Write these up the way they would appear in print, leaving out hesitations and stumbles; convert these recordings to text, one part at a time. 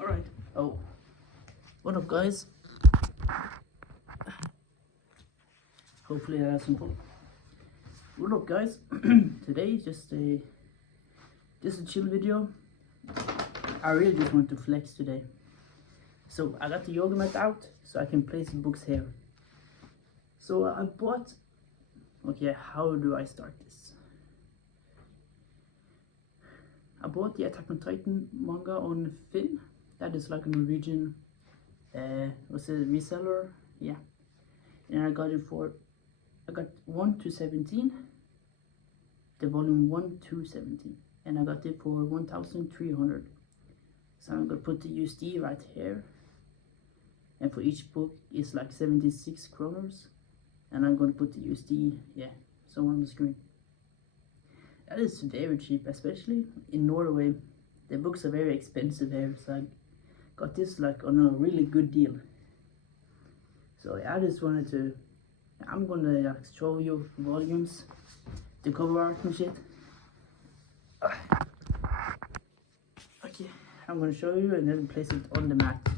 Alright. Oh, what up, guys? Hopefully I have some fun. What up, guys? Today is just a chill video. I really just want to flex today. So I got the yoga mat out so I can place the books here. So I bought. Okay, how do I start this? I bought the Attack on Titan manga on Finn. That is like a Norwegian was it a reseller? Yeah. And I got 1 to 17, the volume 1 to 17, and I got it for 1,300. So I'm gonna put the USD right here, and for each book is like 76 kroners, and I'm gonna put the USD, yeah, somewhere on the screen. That is very cheap, especially in Norway. The books are very expensive here, so I got this like on a really good deal. So I just wanted to, I'm gonna show you volumes, the cover art and shit. Okay, I'm gonna show you and then place it on the mat.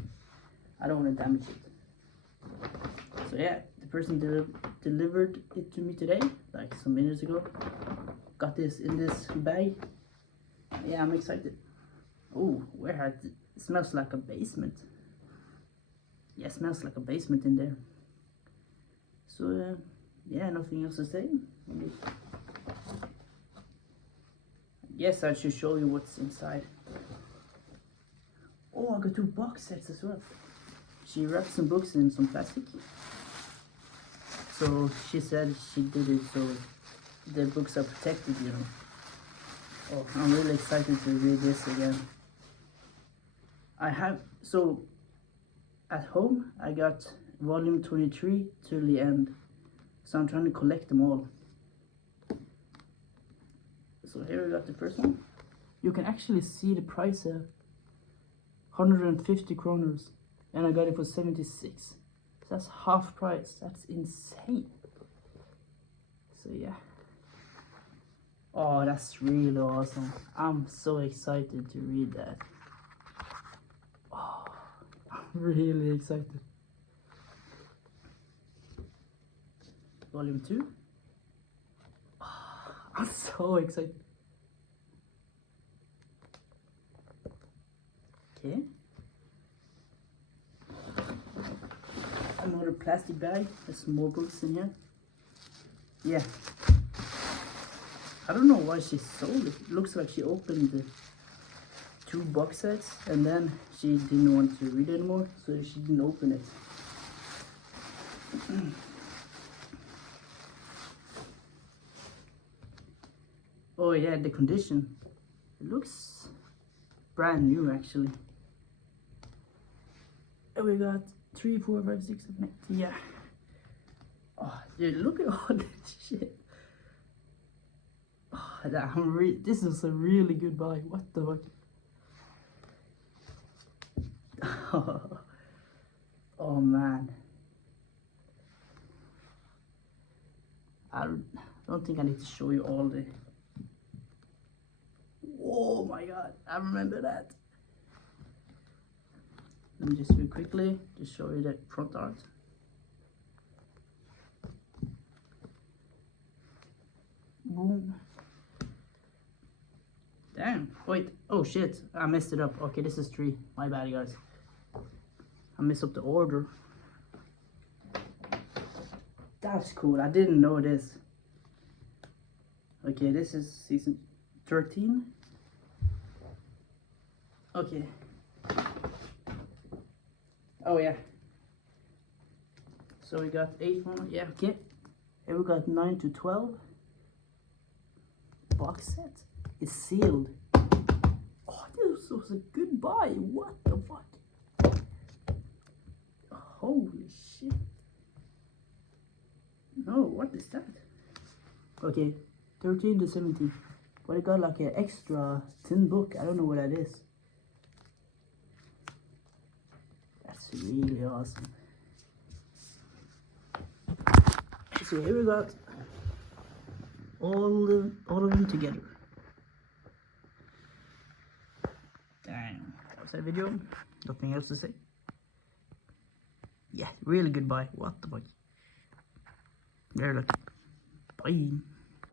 I don't want to damage it. So yeah, the person delivered it to me today, like some minutes ago. Got this in this bag. Yeah, I'm excited. Oh, where had it? It smells like a basement. Yeah, it smells like a basement in there. So yeah, nothing else to say. Yes, I should show you what's inside. Oh, I got 2 box sets as well. She wrapped some books in some plastic. So she said she did it so the books are protected, you know. Oh, I'm really excited to read this again. So at home I got volume 23 till the end. So I'm trying to collect them all. So here we got the first one. You can actually see the price here. 150 kroners. And I got it for 76. That's half price. That's insane. So yeah. Oh, that's really awesome. I'm so excited to read that. Oh, I'm really excited. Volume 2. Oh, I'm so excited. Okay. Another plastic bag. There's some more books in here. Yeah. I don't know why she sold it. It looks like she opened the 2 box sets and then she didn't want to read anymore, so she didn't open it. Oh yeah, the condition. It looks brand new actually. And we got 3, 4, 5, 6, 7, 8. Yeah. Oh, dude, look at all this shit. Oh, this is a really good buy. What the fuck? Oh man. I don't think I need to show you all the. Oh my god, I remember that. Let me just real quickly just show you the front art. Boom. Damn. Wait. Oh shit. I messed it up. Okay, this is 3. My bad, guys. I messed up the order. That's cool. I didn't know this. Okay, this is season 13. Okay. Oh yeah. So we got 8 more. Yeah, okay. And we got 9 to 12. Box set. It's sealed. Oh, this was a good buy. What the fuck? Holy shit. No, what is that? Okay, 13 to 17. But it got like an extra thin book. I don't know what that is. That's really awesome. So here we got all of them together. Damn. outside the video. Nothing else to say. Yeah, really goodbye. What the fuck? There, look. Bye.